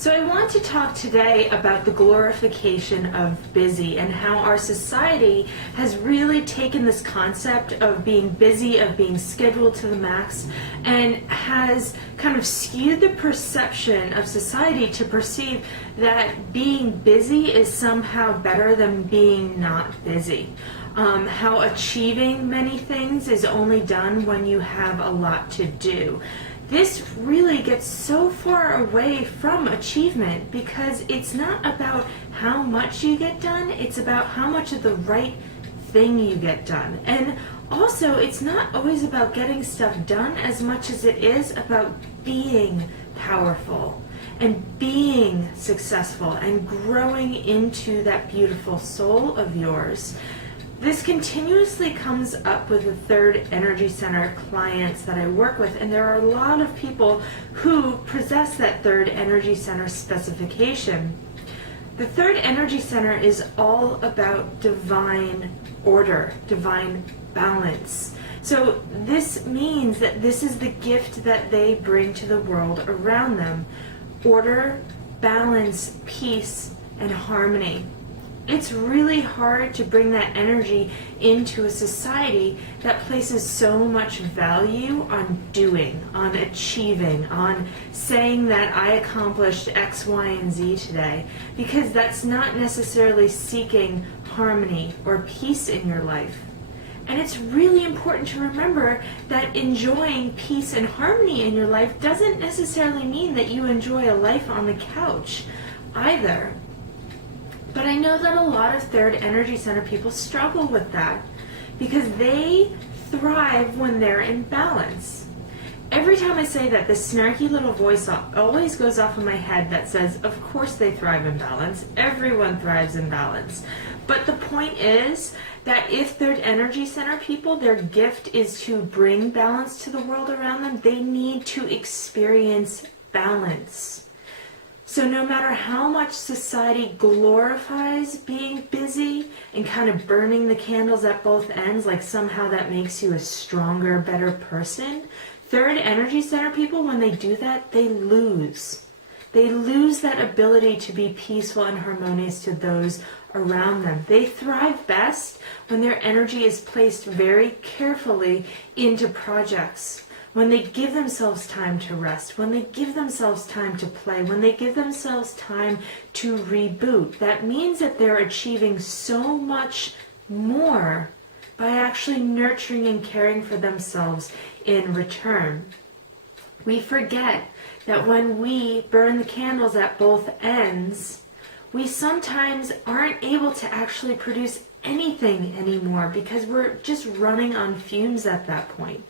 So I want to talk today about the glorification of busy and how our society has really taken this concept of being busy, of being scheduled to the max, and has kind of skewed the perception of society to perceive that being busy is somehow better than being not busy. How achieving many things is only done when you have a lot to do. This really gets so far away from achievement because it's not about how much you get done, it's about how much of the right thing you get done. And also, it's not always about getting stuff done as much as it is about being powerful and being successful and growing into that beautiful soul of yours. This continuously comes up with the third energy center clients that I work with, and there are a lot of people who possess that third energy center specification. The third energy center is all about divine order, divine balance. So this means that this is the gift that they bring to the world around them: order, balance, peace, and harmony. It's really hard to bring that energy into a society that places so much value on doing, on achieving, on saying that I accomplished X, Y, and Z today, because that's not necessarily seeking harmony or peace in your life. And it's really important to remember that enjoying peace and harmony in your life doesn't necessarily mean that you enjoy a life on the couch either. But I know that a lot of third energy center people struggle with that because they thrive when they're in balance. Every time I say that, this snarky little voice always goes off in my head that says, of course they thrive in balance. Everyone thrives in balance. But the point is that if third energy center people, their gift is to bring balance to the world around them, they need to experience balance. So no matter how much society glorifies being busy and kind of burning the candles at both ends, like somehow that makes you a stronger, better person, third energy center people, when they do that, they lose. They lose that ability to be peaceful and harmonious to those around them. They thrive best when their energy is placed very carefully into projects, when they give themselves time to rest, when they give themselves time to play, when they give themselves time to reboot. That means that they're achieving so much more by actually nurturing and caring for themselves in return. We forget that when we burn the candles at both ends, we sometimes aren't able to actually produce anything anymore because we're just running on fumes at that point.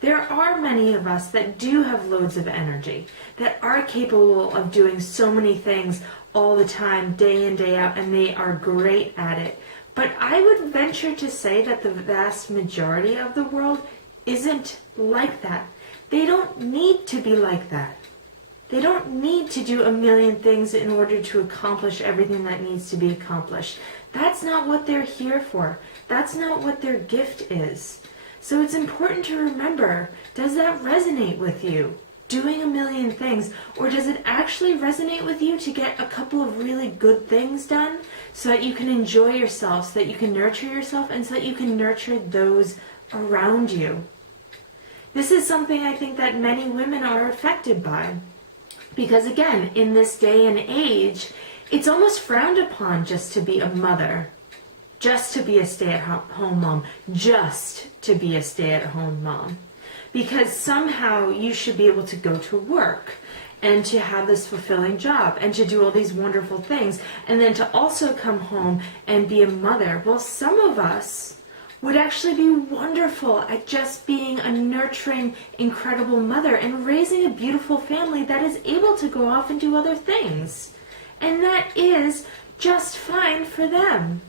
There are many of us that do have loads of energy, that are capable of doing so many things all the time, day in, day out, and they are great at it. But I would venture to say that the vast majority of the world isn't like that. They don't need to be like that. They don't need to do a million things in order to accomplish everything that needs to be accomplished. That's not what they're here for. That's not what their gift is. So it's important to remember, does that resonate with you, doing a million things, or does it actually resonate with you to get a couple of really good things done so that you can enjoy yourself, so that you can nurture yourself, and so that you can nurture those around you? This is something I think that many women are affected by because, again, in this day and age, it's almost frowned upon just to be a mother, just to be a stay-at-home mom, just to be a stay-at-home mom. Because somehow you should be able to go to work and to have this fulfilling job and to do all these wonderful things and then to also come home and be a mother. Well, some of us would actually be wonderful at just being a nurturing, incredible mother and raising a beautiful family that is able to go off and do other things. And that is just fine for them.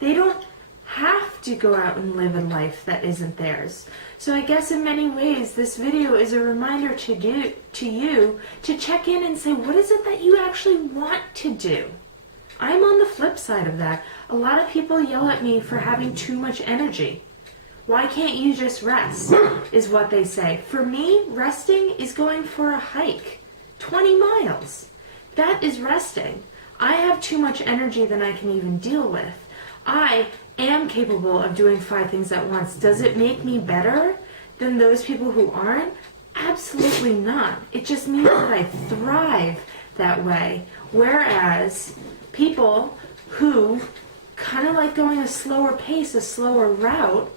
They don't have to go out and live a life that isn't theirs. So I guess in many ways this video is a reminder to you to check in and say, what is it that you actually want to do? I'm on the flip side of that. A lot of people yell at me for having too much energy. Why can't you just rest, is what they say. For me, resting is going for a hike, 20 miles. That is resting. I have too much energy than I can even deal with. I am capable of doing 5 things at once. Does it make me better than those people who aren't? Absolutely not. It just means that I thrive that way. Whereas people who kind of like going a slower pace, a slower route,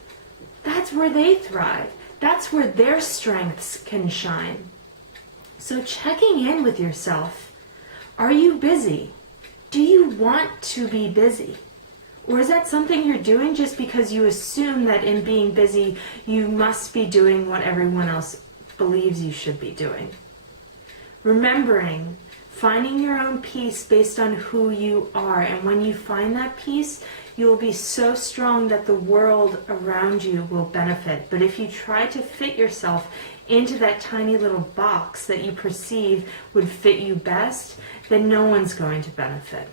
that's where they thrive. That's where their strengths can shine. So checking in with yourself. Are you busy? Do you want to be busy? Or is that something you're doing just because you assume that in being busy, you must be doing what everyone else believes you should be doing? Remembering, finding your own peace based on who you are. And when you find that peace, you will be so strong that the world around you will benefit. But if you try to fit yourself into that tiny little box that you perceive would fit you best, then no one's going to benefit.